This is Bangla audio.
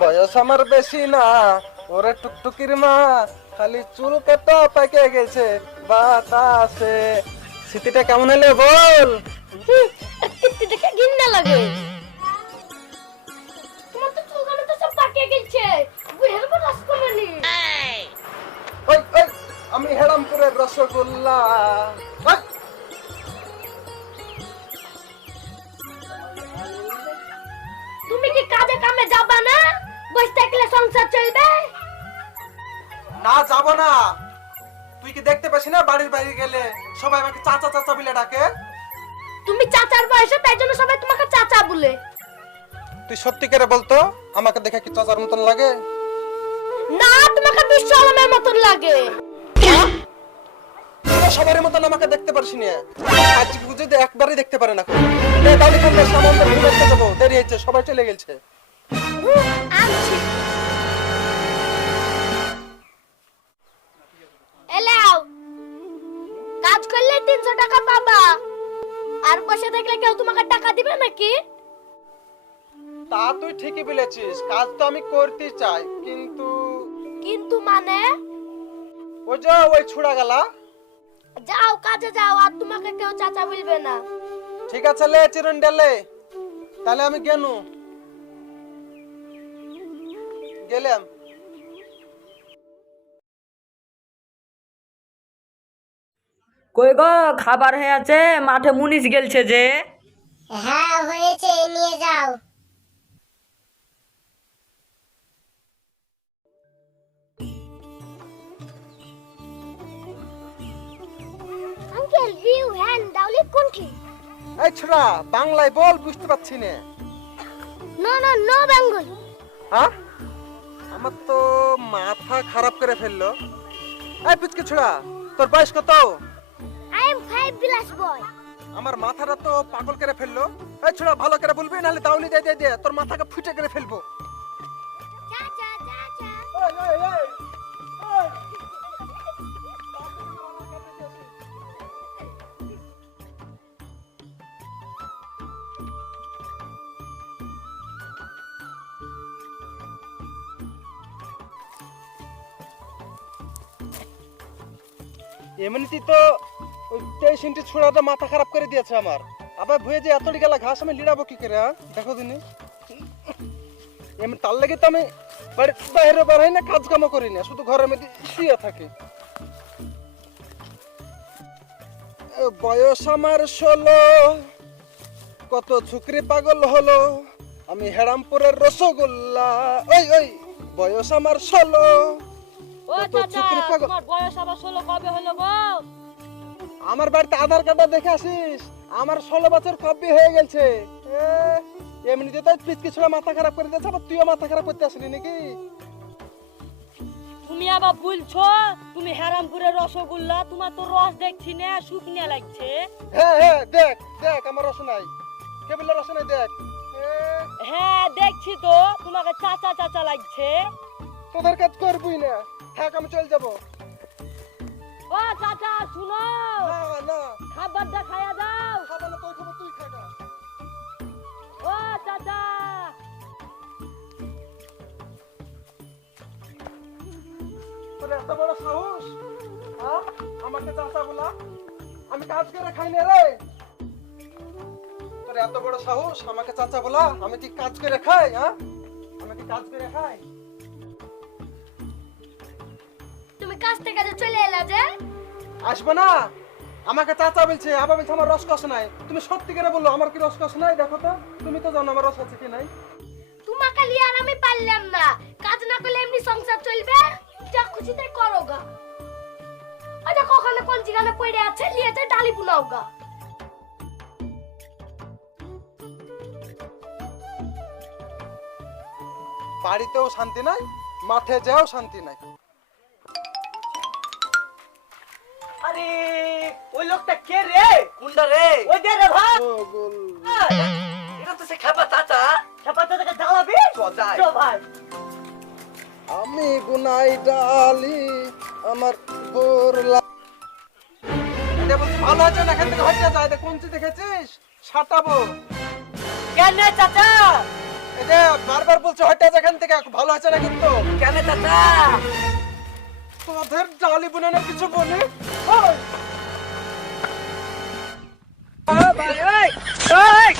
বয়স আমার বেশি না, ওরে টুকটুকির মা, খালি চুল কাটা পেকে গেছে বাতাসে। স্মৃতিটা কেমন হলে বল। টিকটি দেখে ঘৃণা লাগে। তোমার তো চুলগুলো তো সব পাকে গেছে, বুড়ের উপর রস কমেনি। ওই ওই, আমি হেরামপুরের রসগোল্লা। ওই, তুমি কি কাজে কামে যাবা না? বসে থাকলে সংসার চলবে? না যাব না। তুই কি দেখতে পাচ্ছিস না বাড়ির বাইরে গেলে সবাই আমাকে চাচা চাচা বলে ডাকে? তুমি চাচার বয়সে, তাই জন্য সবাই তোমাকে চাচা বলে। তুই সত্যি করে বলতো, আমাকে দেখে কি চাচার মতন লাগে? না, তোমাকে বিশ্ব আলমের মতন লাগে। সবার মতন আমাকে দেখতে পারছি না। আজ বুঝে একবারই দেখতে পারে না। তাহলে কিন্তু সামান্য ঘুরে যাবো, দেরি হচ্ছে, সবাই চলে গেছে। আনছি। এলাও, কাজ করলে 300 টাকা পাবা, আর বসে থাকলে কেউ তোমাকে টাকা দিবে নাকি? তা তুই ঠিকই বলেছিস, কাজ তো আমি করতে চাই, কিন্তু কিন্তু মানে? ওই যে ওই ছুড়া গেলা। যাও কাজে যাও, আর তোমাকে কেউ চাচা বলবে না। ঠিক আছে লে চিরন ডালে, তাহলে আমি গেলাম। কই গো, খাবার হয়ে আছে, মাঠে মুনিশ গেলছে যে। হ্যাঁ হয়েছে, নিয়ে যাও। আঙ্কেল, রিউ হ্যান্ড দাউলি কোনটি? এই ছুড়া বাংলায় বল, বুঝতে পারছি না। No no no Bengal. হ্যাঁ, আমার তো মাথা খারাপ করে ফেললো। এই পুচকে ছুড়া, তোর বয়স কত? আই এম 5 প্লাস বয়। আমার মাথাটা তো পাগল করে ফেললো। এই ছুড়া ভালো করে বলবি, নাহলে দাউলি দে তোর মাথাকে ফুটে করে ফেলবো। চাচা চাচা। ওই ওই ওই ওই। এমনিতেই তো ওই 23 ইঞ্চি ছুড়াটা মাথা খারাপ করে দিয়েছে আমার। আবার ভুয়ে যে এতটি গেলা ঘাস আমি লিড়াবো কি করে? দেখো দিনি এমনি তার লাগে তো আমি বাইরে বেরোই না, কাজ কামও করি না, শুধু ঘরের মধ্যে শুয়ে থাকি। বয়স আমার 16, কত ছুকরি পাগল হলো, আমি হেরামপুরের রসগোল্লা। ওই ওই, বয়স আমার 16। ও কত চাচা, ছুকরি পাগল। তোমার বয়স আবার 16 কবে হলো গো? আমার বাড়িতে আধার কার্ডটা দেখে আসিস, আমার 16 বছর কবে হয়ে গেছে। এমনিতে তো পিচকি ছোড়া মাথা খারাপ করে দিয়েছে, আবার তুইও মাথা খারাপ করতে আসলি নাকি? তুমি আবার বলছো তুমি হেরামপুরের রসগোল্লা, তোমার তো রস দেখছি না, শুকনা লাগছে। হ্যাঁ হ্যাঁ, দেখ দেখ আমার রস নাই, কেবল রস নাই, দেখ। হ্যাঁ দেখছি তো, তোমাকে চাচা চাচা লাগছে। তোদের কাজ করবই না, থাক আমি চল যাবো। ও চাচা শুনো, না না, খাবারটা খাইয়া দাও। খাবো না, তোর খাবো, তুই খাগা। ও চাচা, তোর এত বড় সাহস, হ্যাঁ? আমাকে চাচা বলা, আমি কাজ করে খাই না রে। তোর এত বড় সাহস আমাকে চাচা বলা, আমি কি কাজ করে খাই? হ্যাঁ, আমি কি কাজ করে খাই? তুমি কাজ থেকে যে চলে এলা যে? আসবে না, আমাকে চাচা বলছে, আবার বলছে আমার রসকস নাই। তুমি সত্যি করে বললো আমার কি রসকস নাই? দেখো তো, তুমি তো জানো আমার রস আছে কি নাই। তোমাকে লিয়ে আর আমি পারলাম না, কাজ না করলে এমনি সংসার চলবে? যা খুশি তাই করো গা। আচ্ছা কখনো কোন জিগানে পড়ে আছে, লিয়ে যাই ডালি বুনাও গা। বাড়িতেও শান্তি নাই, মাঠে যাও শান্তি নাই। আরে ওই লোকটা কে রে? কুন্ডা রে? ওই দে রে ভাই। এটা তো সে খেপা চাচা। খেপা চাচাকে জ্বালাবি? চো ভাই। আমি গুনাই ডালি আমার এটা বলছি ভালো আছে না, এখান থেকে হইতে যায়। কোন চিজ দেখেছিস? সাটাবো। কেন রে চাচা? এই যে বারবার বলছো হটে যা এখান থেকে, ভালো হচ্ছে না কিন্তু। কেন চাচা? তোদের ডালি বুনে না কিছু বলে। ভাই, ওই, ওই!